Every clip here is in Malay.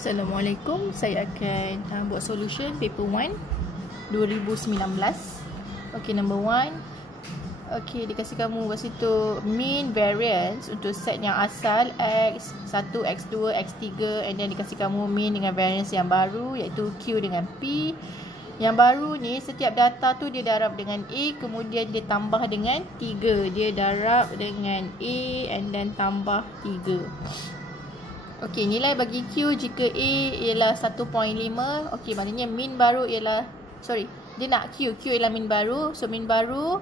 Assalamualaikum, saya akan buat solution paper 1 2019. Okay, number 1. Okay, dikasih kamu kat situ mean variance untuk set yang asal X1, X2, X3, and then dikasih kamu mean dengan variance yang baru iaitu Q dengan P. Yang baru ni setiap data tu dia darab dengan A, kemudian dia tambah dengan 3. Dia darab dengan A and then tambah 3. Okey, nilai bagi Q jika A ialah 1.5. Okey, maknanya mean baru ialah, dia nak Q ialah mean baru. So mean baru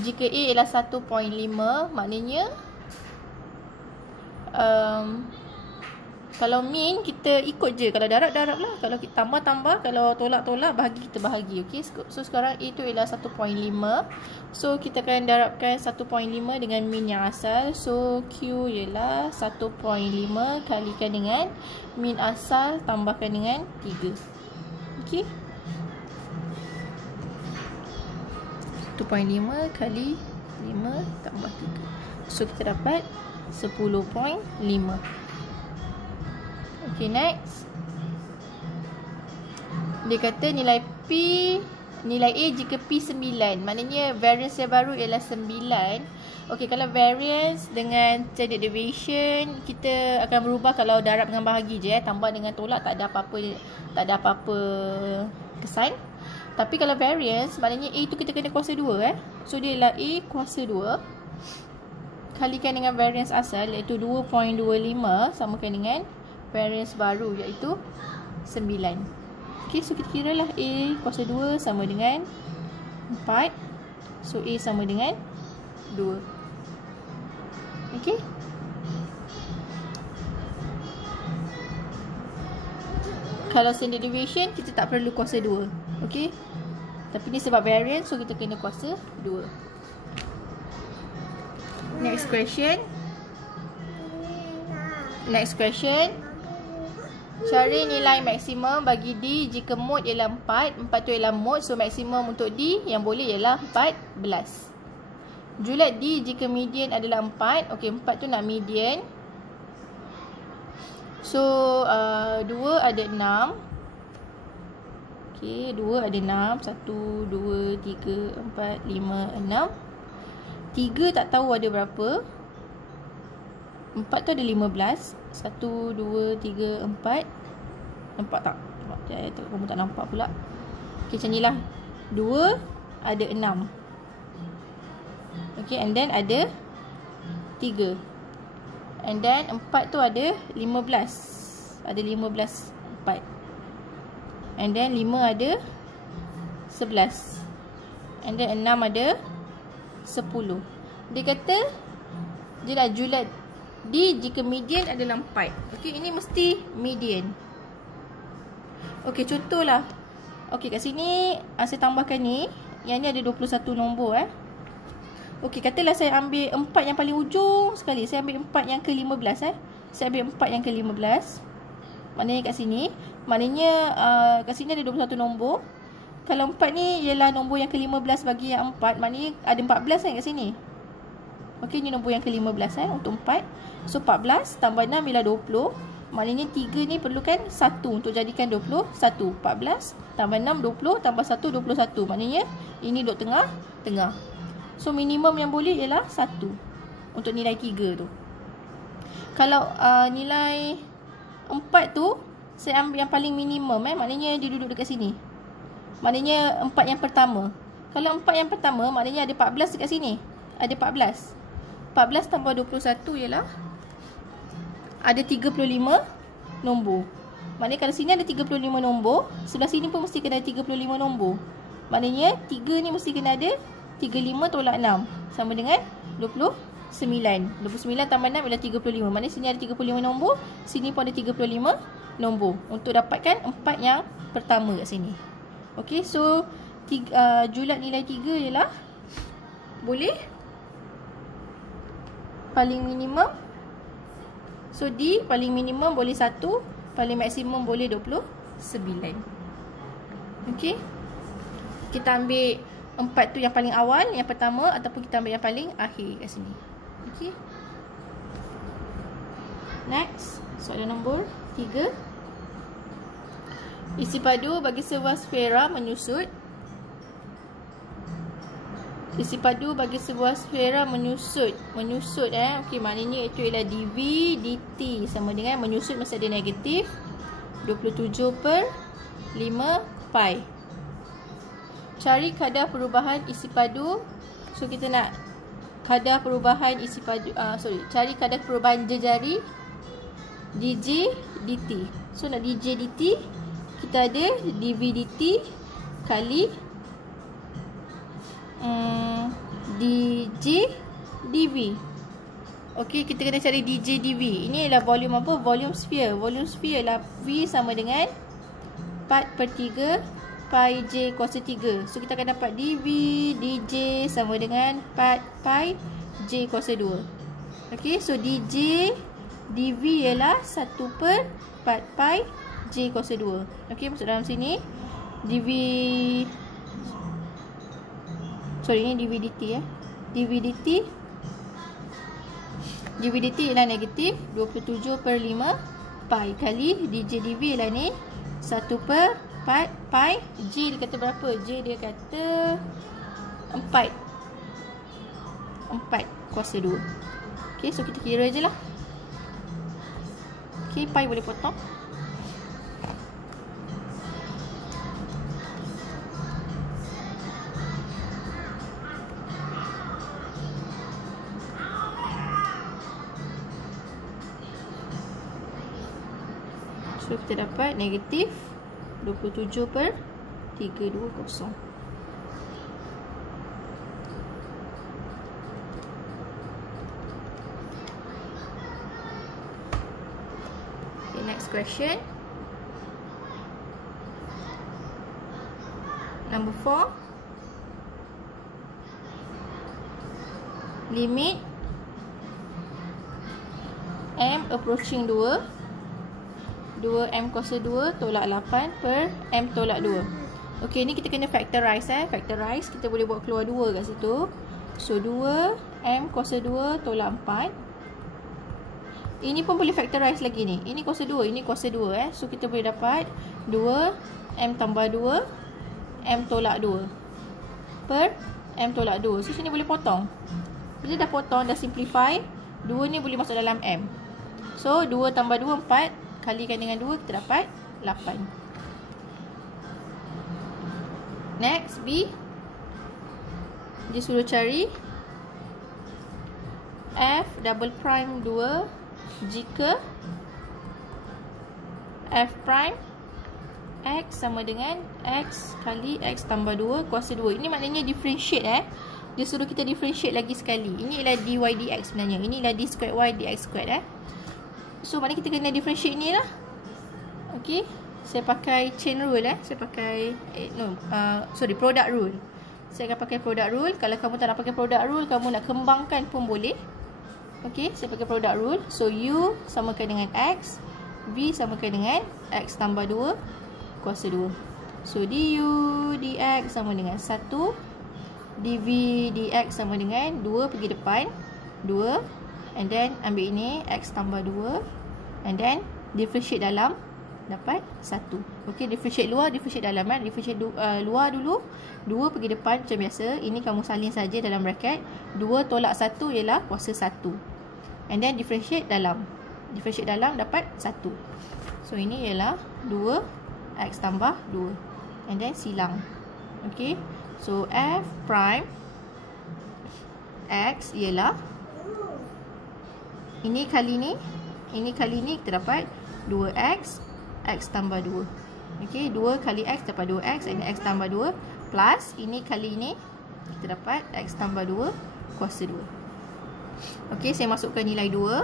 jika A ialah 1.5, maknanya kalau mean kita ikut je, kalau darab lah, kalau kita tambah, kalau tolak, bahagi kita bahagi. Okey, so sekarang A tu ialah 1.5. So kita akan darabkan 1.5 dengan mean yang asal. So Q ialah 1.5 kalikan dengan mean asal tambahkan dengan 3. Okey, 1.5 kali 5 tambah 3. So kita dapat 10.5. Okay, next. Dia kata nilai A jika P 9. Maknanya variance yang baru ialah 9. Okay, kalau variance dengan standard deviation, kita akan berubah kalau darab dengan bahagi je. Tambah dengan tolak tak ada apa-apa kesan. Tapi kalau variance, maknanya A tu kita kena kuasa 2. So dia ialah A kuasa 2 kalikan dengan variance asal iaitu 2.25 samakan dengan variance baru iaitu 9. Okay, so kita kira lah A kuasa 2 sama dengan 4. So A sama dengan 2. Okay, kalau standard deviation kita tak perlu kuasa 2. Okay, tapi ni sebab variance, so kita kena kuasa 2. Next question. Cari nilai maksimum bagi D jika mod ialah 4. 4 tu ialah mod, so maksimum untuk D yang boleh ialah 14. Julat D jika median adalah 4. Okey, 4 tu nak median. So 2 ada 6. Okey, 2 ada 6. 1, 2, 3, 4, 5, 6. 3 tak tahu ada berapa. 4 tu ada 15. 1, 2, 3, 4. Nampak tak? Kamu tak nampak pula. Okay, macam ni lah. 2 ada 6. Okay, and then ada 3. And then 4 tu ada 15. Ada 15 4. And then 5 ada 11. And then 6 ada 10. Dia kata dia dah julat D jika median adalah 4. Okey, ini mesti median. Okey, contohlah. Okey, kat sini saya tambahkan ni. Yang ni ada 21 nombor Okey, katalah saya ambil 4 yang paling ujung sekali. Saya ambil 4 yang ke-15 Saya ambil 4 yang ke-15. Maknanya kat sini, kat sini ada 21 nombor. Kalau 4 ni ialah nombor yang ke-15 bagi yang 4, maknanya ada 14 kat sini. Okey, ni nombor yang ke-15 untuk 4. So 14 tambah 6 ialah 20. Maknanya 3 ni perlukan 1 untuk jadikan 21. 14 tambah 6 20 tambah 1 21. Maknanya ini duduk tengah. So minimum yang boleh ialah 1 untuk nilai 3 tu. Kalau nilai 4 tu saya ambil yang paling minimum maknanya dia duduk dekat sini. Maknanya 4 yang pertama. Kalau 4 yang pertama maknanya ada 14 dekat sini. Ada 14. 14 tambah 21 ialah ada 35 nombor. Maknanya kalau sini ada 35 nombor, sebelah sini pun mesti kena ada 35 nombor. Maknanya 3 ni mesti kena ada 35 tolak 6 sama dengan 29. 29 tambah 6 ialah 35. Maknanya sini ada 35 nombor, sini pun ada 35 nombor untuk dapatkan 4 yang pertama kat sini. Okey, so julat nilai 3 ialah boleh paling minimum. So D paling minimum boleh 1, paling maksimum boleh 29. Okey, kita ambil 4 tu yang paling awal, yang pertama, ataupun kita ambil yang paling akhir kat sini. Okey, next soalan nombor 3. Isi padu bagi sebuah sfera menyusut. Isi padu bagi sebuah sfera menyusut. Okey, maknanya itu ialah dV dt sama dengan menyusut mesti ada negatif 27/5 pi. Cari kadar perubahan isi padu. So kita nak kadar perubahan isi padu, cari kadar perubahan jejari dj dt. So nak dj dt, kita ada dv dt kali dj dv. Okey, kita kena cari dj dv. Ini ialah volume apa? Volume sphere. Volume sphere ialah V sama dengan 4/3 pi j kuasa 3. So kita akan dapat dv dj sama dengan 4 pi j kuasa 2. Okey, so dj dv ialah 1/4 pi j kuasa 2. Okey, masuk dalam sini. Ini dv dt ya. dv dt ialah negatif 27/5 pi kali dj dv ialah ni 1/4 pi. J dia kata berapa? J dia kata 4 kuasa 2. Okey, so kita kira je lah. Okey, pi boleh potong. So kita dapat negatif 27/320. Okay, next question. Number 4. Limit M approaching 2 2M kuasa 2 tolak 8 per M tolak 2. Okey, ni kita kena factorize Factorize, kita boleh buat keluar 2 kat situ. So 2M kuasa 2 tolak 4. Ini pun boleh factorize lagi ni. Ini kuasa 2, ini kuasa 2 So kita boleh dapat 2M tambah 2 M tolak 2 per M tolak 2. So sini boleh potong. Bila dah potong, dah simplify, 2 ni boleh masuk dalam M. So 2 tambah 2 4, kalikan dengan 2, kita dapat 8. Next, B. Dia suruh cari F double prime 2 jika F prime X sama dengan X kali X tambah 2 kuasa 2. Ini maknanya differentiate Dia suruh kita differentiate lagi sekali. Ini ialah dy dx sebenarnya. Ini ialah d squared y dx squared So maknanya kita kena differentiate ni lah. Okey, saya pakai chain rule Saya pakai product rule. Saya akan pakai product rule. Kalau kamu tak nak pakai product rule, kamu nak kembangkan pun boleh. Okey, saya pakai product rule. So u samakan dengan x, v samakan dengan x tambah 2 kuasa 2. So du dx sama dengan 1, dv dx sama dengan 2 pergi depan 2, and then ambil ini x tambah 2, and then differentiate dalam, dapat 1. Okey, differentiate luar, differentiate dalam differentiate luar dulu, 2 pergi depan macam biasa. Ini kamu salin saja dalam bracket. 2 tolak 1 ialah kuasa 1, and then differentiate dalam, dapat 1. So ini ialah 2 x tambah 2, and then silang. Okey, so f prime x ialah ini kali ni, kita dapat 2x, x tambah 2. Okey, 2 kali x dapat 2x, ini x tambah 2, plus ini kali ini, kita dapat x tambah 2 kuasa 2. Okey, saya masukkan nilai 2.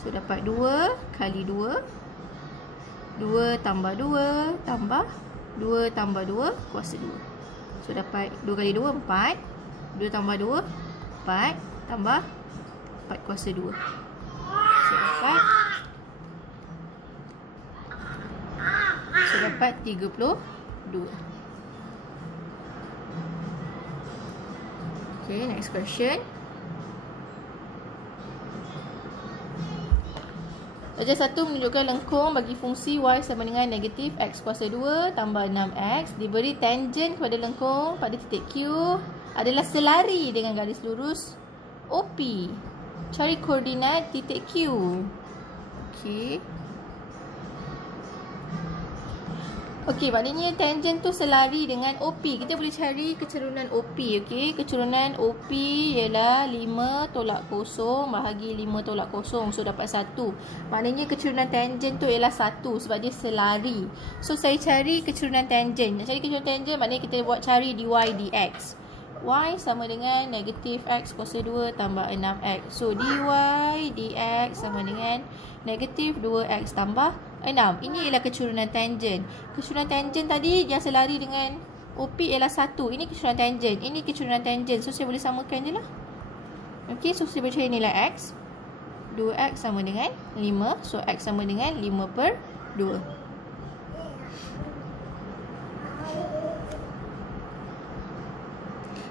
So, dapat 2 kali 2, 2 tambah 2, tambah 2 tambah 2 kuasa 2. So, dapat 2 kali 2, 4. 2 tambah 2, 4, tambah 4 kuasa 2. So dapat 32. Okay, next question. Darjah 1 menunjukkan lengkung bagi fungsi y sama dengan negatif x kuasa 2 tambah 6x diberi tangen kepada lengkung pada titik Q adalah selari dengan garis lurus OP. Cari koordinat titik Q. Okey. Okey, maknanya tangen tu selari dengan OP. Kita boleh cari kecerunan OP, okey. Kecerunan OP ialah 5 tolak kosong bahagi 5 tolak kosong. So, dapat 1. Maknanya kecerunan tangen tu ialah 1 sebab dia selari. So, saya cari kecerunan tangen. Nak cari kecerunan tangen maknanya kita buat cari dy dx. Y sama dengan negatif x kuasa 2 tambah 6x. So, dy dx sama dengan negatif 2x tambah 6. Ini ialah kecerunan tangen. Kecerunan tangen tadi yang selari dengan OP ialah 1. Ini kecerunan tangen. Ini kecerunan tangen. So, saya boleh samakan je lah. Okey, so saya boleh cari nilai x. 2x sama dengan 5. So, x sama dengan 5 per 2.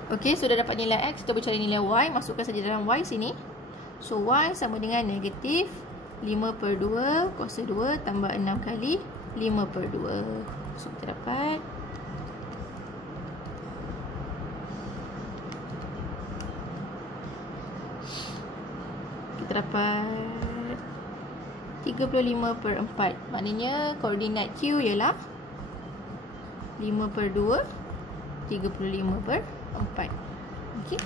Okey, sudah dapat nilai x. Kita boleh cari nilai y. Masukkan saja dalam y sini. So, y sama dengan negatif 5 per 2 kuasa 2 tambah 6 kali 5 per 2. So, kita dapat dapat 35 per 4. Maknanya koordinat Q ialah 5 per 2 35 per 4. Okay.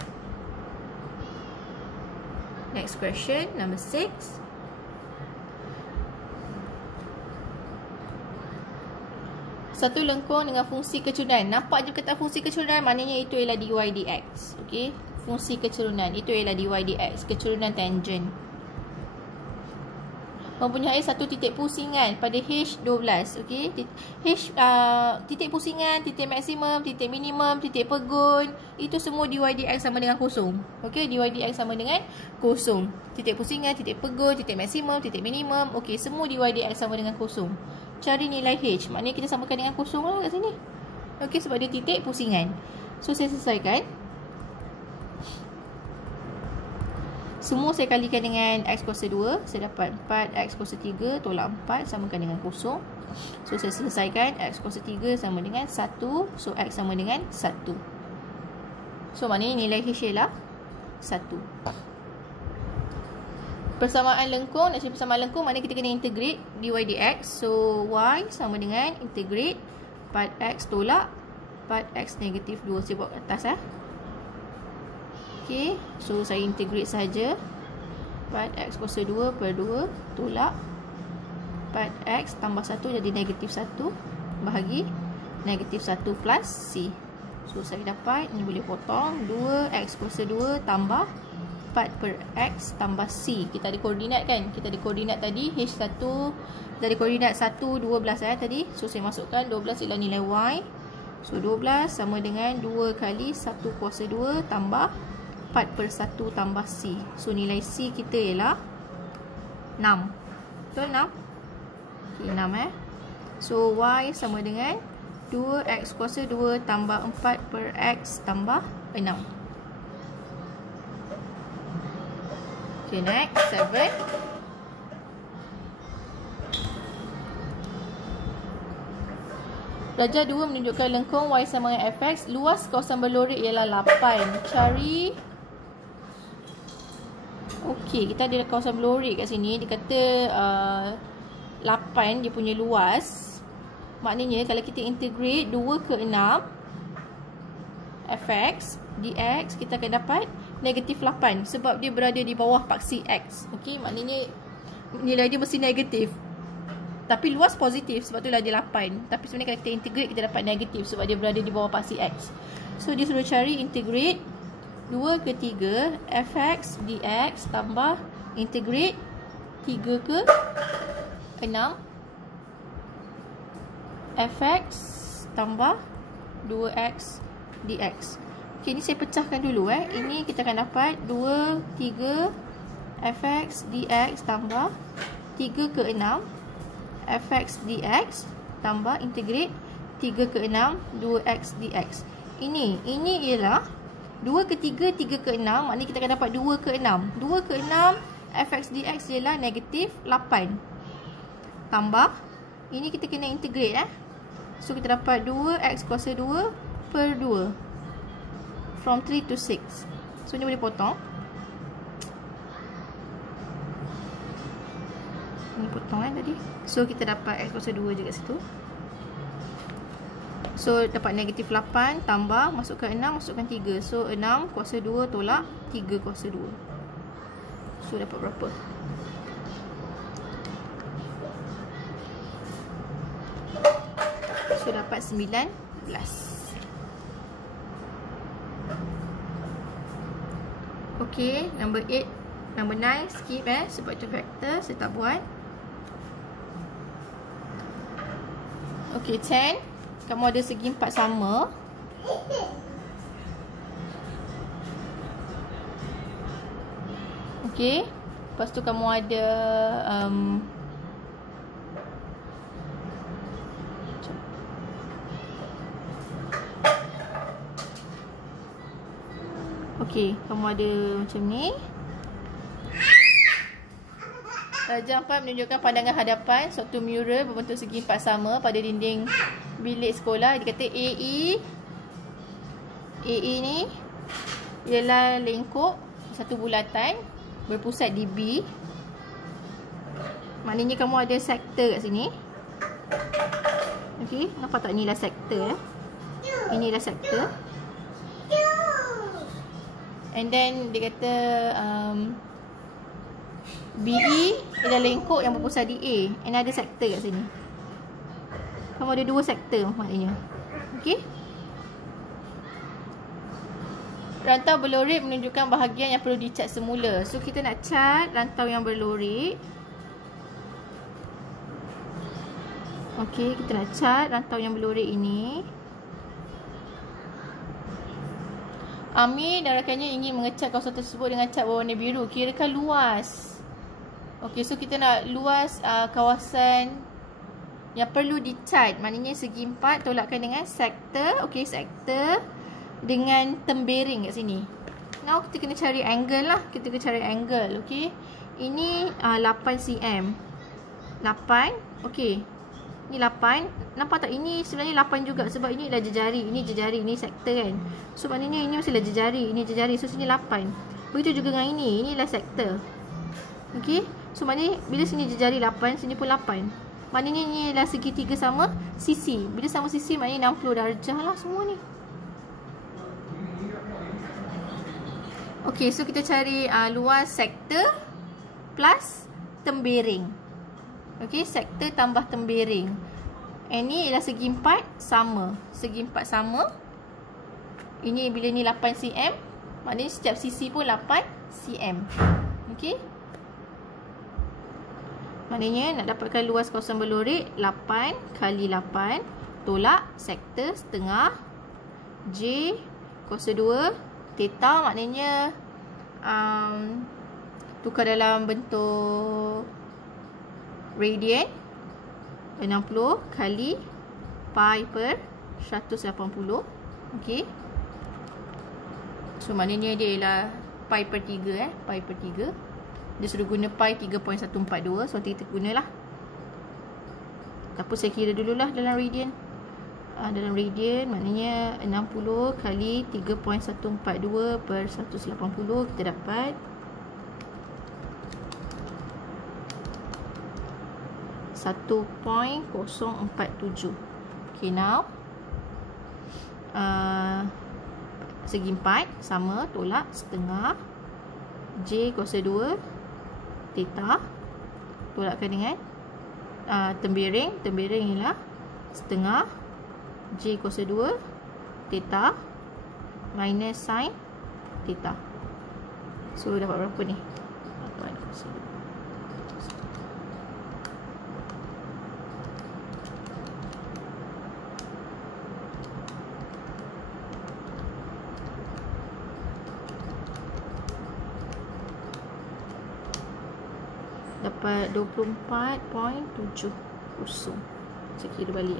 Next question, number 6. Satu lengkung dengan fungsi kecerunan. Nampak je kata fungsi kecerunan, maknanya itu ialah dy dx. Okey, fungsi kecerunan itu ialah dy dx, kecerunan tangen. Mempunyai satu titik pusingan pada H12. Okey, titik pusingan, titik maksimum, titik minimum, titik pegun, itu semua dy dx sama dengan kosong. Okey, dy dx sama dengan kosong. Titik pusingan, titik pegun, titik maksimum, titik minimum, okey, semua dy dx sama dengan kosong. Cari nilai H. Maknanya kita samakan dengan kosong lah kat sini. Okey, sebab dia titik pusingan. So, saya selesaikan. Semua saya kalikan dengan x kuasa 2. Saya dapat 4x kuasa 3 tolak 4 samakan dengan kosong. So, saya selesaikan. X kuasa 3 sama dengan 1. So, x sama dengan 1. So, maknanya nilai H ialah 1. Persamaan lengkung, nak cari persamaan lengkung, maknanya kita kena integrate dy dx. So, y sama dengan integrate 4x tolak 4x negatif 2. Saya buat kat atas lah. Okay, so saya integrate saja. 4x kuasa 2 per 2 tolak 4x tambah 1 jadi negatif 1 bahagi negatif 1 plus c. So, saya dapat, ni boleh potong, 2x kuasa 2 tambah 4 per x tambah c. Kita ada koordinat kan? Kita ada koordinat tadi H1. Kita ada koordinat 1, 12 tadi. So, saya masukkan 12 ialah nilai y. So, 12 sama dengan 2 kali 1 kuasa 2 tambah 4 per 1 tambah c. So, nilai c kita ialah 6. Betul 6? Okay, 6 So, y sama dengan 2x kuasa 2 tambah 4 per x tambah 6. Okay, next, 7. Darjah 2 menunjukkan lengkung y sama dengan fx. Luas kawasan berlorik ialah 8. Cari. Okey, kita ada kawasan berlorik kat sini. Dia kata 8 dia punya luas. Maknanya kalau kita integrate 2 ke 6 fx dx, kita akan dapat negatif 8 sebab dia berada di bawah paksi x. Okey, maknanya nilai dia mesti negatif. Tapi luas positif sebab itulah dia 8. Tapi sebenarnya kalau kita integrate kita dapat negatif sebab dia berada di bawah paksi x. So, dia suruh cari integrate 2 ke 3 fx dx tambah integrate 3 ke 6 fx tambah 2x dx. Okay, ni saya pecahkan dulu Ini kita akan dapat 2, 3 fx dx tambah 3 ke 6 fx dx tambah integrate 3 ke 6 2x dx. Ini ialah 2 ke 3, 3 ke 6. Maknanya kita akan dapat 2 ke 6. 2 ke 6 fx dx ialah negatif 8. tambah. Ini kita kena integrate So kita dapat 2x kuasa 2 per 2 from 3 to 6. So ni boleh potong. Ni potong tadi. So kita dapat x kuasa 2 je kat situ. So dapat negatif 8 tambah, masukkan 6, masukkan 3. So 6 kuasa 2 tolak 3 kuasa 2. So dapat berapa? So dapat 19. Okay, number 8, number 9 skip sebab tu factor saya tak buat. Okay, 10. Kamu ada segi 4 sama. Okay, lepas tu kamu ada okay, kamu ada macam ni. Darjah 4 menunjukkan pandangan hadapan suatu mural berbentuk segi 4 sama pada dinding bilik sekolah. Dia kata AE ni ialah lengkuk satu bulatan berpusat di B. Maknanya kamu ada sektor kat sini. Okey, nampak tak ni lah sektor Inilah sektor. And then dia kata BE ialah lengkuk yang berpusat di A. And ada sektor kat sini. Kamu ada 2 sektor maknanya. Okey. Rantau berlorik menunjukkan bahagian yang perlu dicat semula. So kita nak cat rantau yang berlorik. Okey, kita nak cat rantau yang berlorik ini. Amir dan rakannya ingin mengecat kawasan tersebut dengan cat berwarna biru. Kirakan luas. Okey, so kita nak luas kawasan yang perlu dicat. Maknanya segi 4 tolakkan dengan sektor. Okey, sektor dengan tembering kat sini. Now kita kena cari angle lah. Kita kena cari angle. Okey, ini 8 cm. 8. Okey, ni 8. Nampak tak? Ini sebenarnya 8 juga. Sebab ini adalah jejari. Ini jejari. Ini sektor kan. So maknanya ini mestilah jejari. Ini jejari. So sini 8. Begitu juga dengan ini. Inilah sektor. Okey. So maknanya bila sini jejari 8, sini pun 8. Maknanya ni adalah segitiga sama sisi. Bila sama sisi maknanya 60 darjah lah semua ni. Okey, so kita cari luas sektor plus tembering. Okey, sektor tambah tembering. Ini ialah segi 4 sama. Segi 4 sama. Ini bila ni 8 cm, maknanya setiap sisi pun 8 cm. Okey. Maknanya nak dapatkan luas kawasan berlorik 8 kali 8 tolak sektor setengah J kuasa 2 theta. Maknanya tukar dalam bentuk radian 60 kali pi per 180. Okey. So maknanya dia ialah pi per 3 pi per 3. Dia suruh guna pi 3.142. So kita gunalah. Apa saya kira dululah dalam radian. Dalam radian maknanya 60 kali 3.142 per 180. Kita dapat 1.047. Okay, now segi 4 sama tolak setengah J kuasa 2 theta tolakkan dengan tembering. Tembering ialah setengah J kuasa 2 theta minus sin theta. So dapat berapa ni? Dapat 24.70. Saya kira balik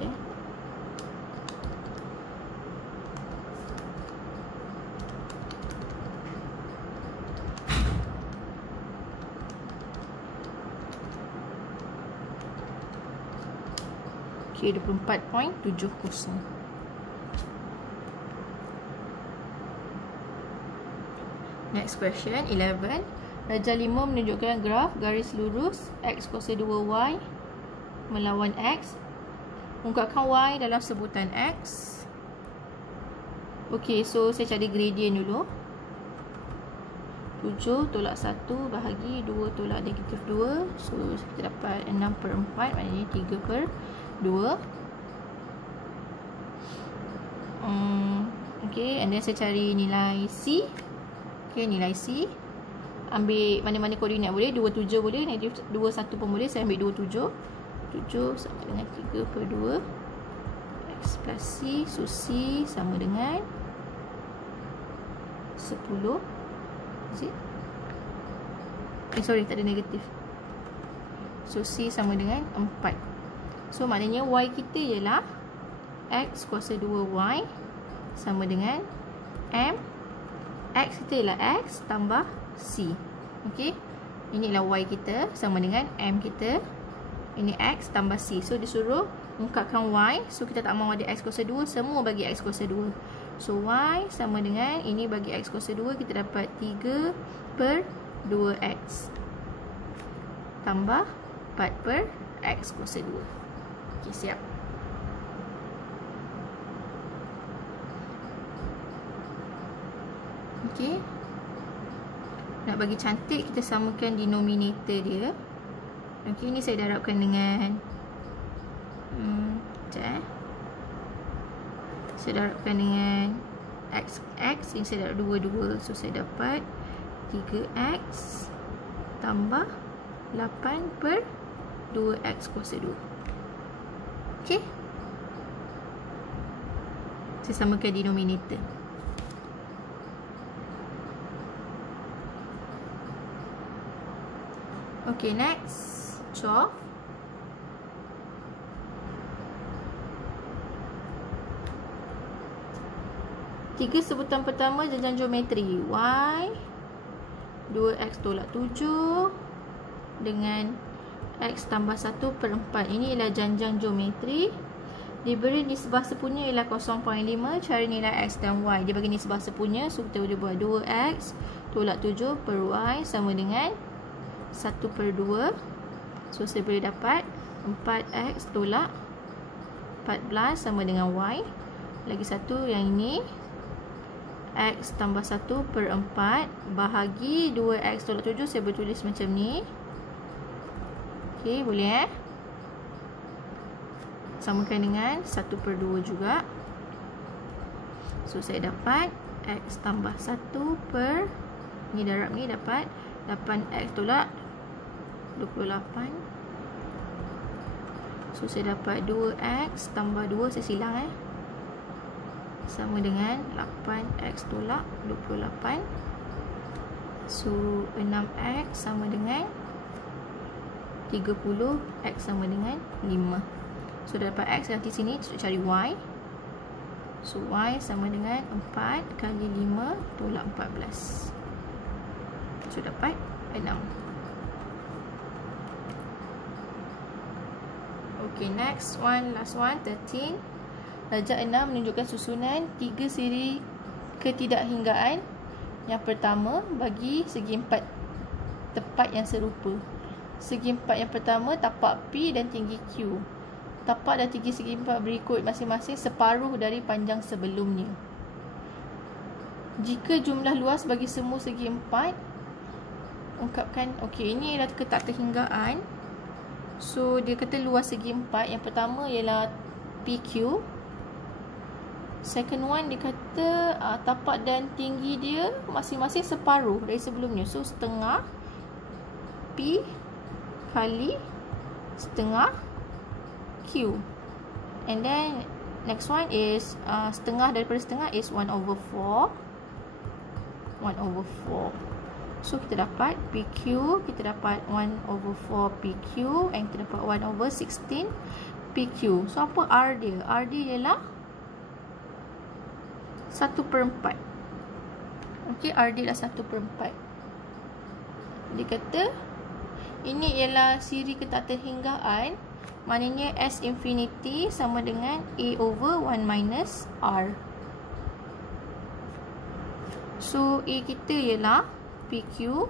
Okay, 24.70. Next question, 11. Darjah 5 menunjukkan graf garis lurus X kuasa 2Y melawan X. Ungkapkan Y dalam sebutan X. Okay, so saya cari gradient dulu. 7 tolak 1 bahagi 2 tolak negatif 2. So, kita dapat 6/4, maknanya 3/2. Okay, and then saya cari nilai C. Okay, nilai C. Ambil mana-mana koordinat boleh. 27 boleh, negatif 21 pun boleh. Saya ambil 27. 7 sama dengan 3/2 X plus C. So, C sama dengan 10. Is it? Sorry, tak ada negatif. So, C sama dengan 4. So, maknanya Y kita ialah X kuasa 2Y sama dengan M. X kita ialah X tambah C. Okay. Inilah Y kita sama dengan M kita. Ini X tambah C. So, disuruh ungkapkan Y. So, kita tak mahu ada X kuasa 2. Semua bagi X kuasa 2. So, Y sama dengan, ini bagi X kuasa 2. Kita dapat 3/2X. Tambah 4/X kuasa 2. Okay, siap. Okay. Nak bagi cantik, kita samakan denominator dia. Okay, ni saya darabkan dengan sekejap saya darabkan dengan X. Ini saya darab 2. So, saya dapat 3X tambah 8/2X kuasa 2. Okay. Saya samakan denominator. Okay, next. 12. Tiga sebutan pertama janjang geometri. Y 2X tolak 7 dengan X tambah 1/4. Ini ialah janjang geometri. Diberi nisbah sepunya ialah 0.5. Cari nilai X dan Y. Dia bagi nisbah sepunya. So, kita boleh buat 2X tolak 7 per Y sama dengan 1/2. So, saya boleh dapat 4X tolak 14 sama dengan Y. Lagi satu yang ini, X tambah 1/4 bahagi 2X tolak 7. Saya boleh tulis macam ni. Okay, boleh samakan dengan 1/2 juga. So, saya dapat X tambah 1 per, ni darab ni dapat 8X tolak 28. So, saya dapat 2X tambah 2, saya silang sama dengan 8X tolak 28. So, 6X sama dengan 30. X sama dengan 5. So, dapat X nanti sini cari Y. So, Y sama dengan 4 kali 5 tolak 14. So, dapat 6. Okay, next one, last one, 13. Darjah 6 menunjukkan susunan 3 siri ketidakhinggaan. Yang pertama, bagi segi 4 tepat yang serupa. Segi 4 yang pertama, tapak P dan tinggi Q. Tapak dan tinggi segi 4 berikut masing-masing separuh dari panjang sebelumnya. Jika jumlah luas bagi semua segi 4, ungkapkan. Okey, ini ialah ketidakhinggaan. So, dia kata luas segi 4. Yang pertama ialah PQ. Second one dia kata tapak dan tinggi dia masing-masing separuh dari sebelumnya. So, setengah P kali setengah Q. And then next one is setengah daripada setengah is 1/4. 1/4. So, kita dapat PQ, kita dapat 1/4 PQ, and kita dapat 1/16 PQ. So, apa R dia? R dia ialah 1/4. Okey, R dia ialah 1/4. Dia kata ini ialah siri ketidakhinggaan Maknanya S infinity sama dengan A over 1 minus R. So A kita ialah PQ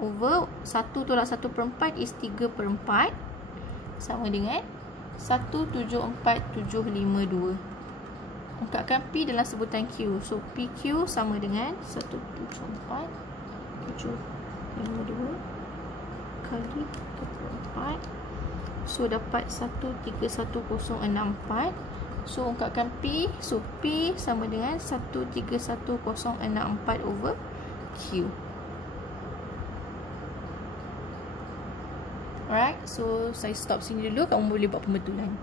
over 1 tolak 1/4 is 3/4 sama dengan 174,752. Ungkapkan P dalam sebutan Q. So PQ sama dengan 174,752 kali 24. So dapat 131064. So ungkapkan P. So P sama dengan 131064 over Q. Alright, so saya stop sini dulu. Kamu boleh buat pembetulan.